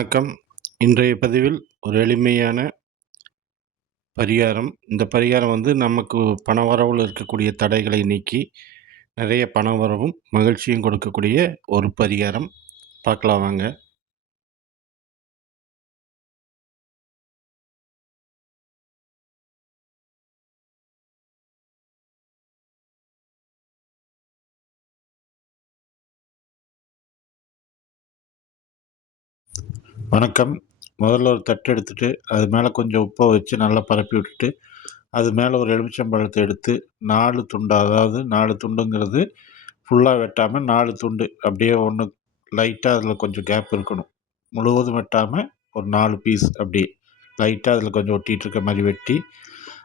வணக்கம். இன்றைய பதிவில் ஒரு எளிமையான பரிகாரம். இந்த பரிகாரம் நமக்கு பணவரவுல இருக்கக்கூடிய தடைகளை நீக்கி, நிறைய பணவரவும், மகிழ்ச்சியும் கொடுக்கக்கூடிய ஒரு பரிகாரம். பார்க்கலாம் வாங்க. வணக்கம். முதல்ல ஒரு தட்டு எடுத்துட்டு, அது மேல கொஞ்சம் உப்ப வச்சு நல்லா பரப்பி விட்டுட்டு, அது மேல ஒரு எலுமிச்சம்பழத்த எடுத்து 4 துண்டா, அதாவது 4 துண்டுங்கிறது ஃபுல்லா வெட்டாம 4 துண்டு அப்படியே ஒண்ணு லைட்டா அதில கொஞ்சம் கேப் இருக்கணும். முழுவதும் வெட்டாம ஒரு 4 பீஸ் அப்படியே லைட்டா அதில கொஞ்சம் ஒட்டிட்டு இருக்க மாரி வெட்டி,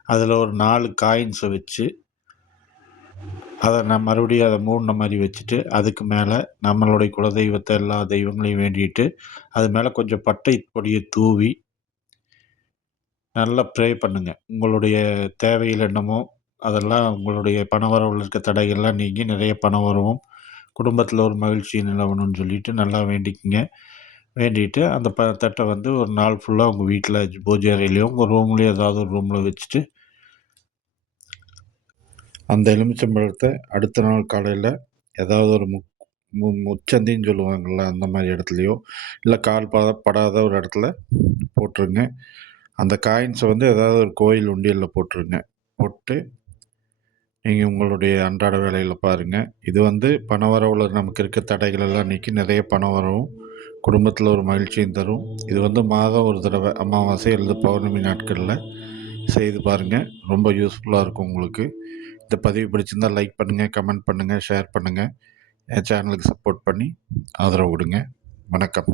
அதில ஒரு 4 காயின்ஸ வச்சு, அத நான் மறுபடியும் அத மூடுன மாரி வச்சுட்டு, அதுக்கு மேல நம்மளுடைய குலதெய்வத்த எல்லா தெய்வங்களையும் வேண்டிட்டு, அது மேல கொஞ்சம் பட்டை பொடிய தூவி, நல்லா ப்ரே பண்ணுங்க. உங்களுடைய தேவைகள் என்னமோ, அதெல்லாம் உங்களுடைய பணவரவுல இருக்க தடைகள்லாம் நீங்கி நிறைய பணம் வரவும், குடும்பத்தில ஒரு மகிழ்ச்சி நிலவணும்னு சொல்லிட்டு நல்லா வேண்டிக்கங்க. வேண்டிட்டு அந்த தட்ட ஒரு நாள் ஃபுல்லா உங்க வீட்ல பூஜை அறையிலயோ, உங்க ரூம்லயோ ஏதாவது ஒரு ரூம்ல வச்சுட்டு, அந்த எலுமிச்சம்பழத்த அடுத்த நாள் காலையில ஏதாவது ஒரு முச்சந்தின்னு சொல்லுவாங்கள்ல, அந்த மாரி இடத்துலயோ, இல்ல கால் படாத ஒரு இடத்துல போட்டுருங்க. அந்த காயின்ஸ ஏதாவது ஒரு கோயில் உண்டியல்ல போட்டுருங்க. போட்டு நீங்க உங்களுடைய அன்றாட வேலைகள பாருங்க. இது பணவரவுல நமக்கு இருக்க தடைகள் எல்லாம் நீக்கி நிறைய பணம் வரவும், குடும்பத்தில ஒரு மகிழ்ச்சியும் தரும். இது மாதம் ஒரு தடவ அமாவாசை அல்லது பௌர்ணமி நாட்கள்ல செய்து பாருங்க. ரொம்ப யூஸ்ஃபுல்லா இருக்கும் உங்களுக்கு. இந்த பதிவு பிடிச்சிருந்தா லைக் பண்ணுங்க, கமெண்ட் பண்ணுங்க, ஷேர் பண்ணுங்க. என் சேனலுக்கு சப்போர்ட் பண்ணி ஆதரவு குடுங்க. வணக்கம்.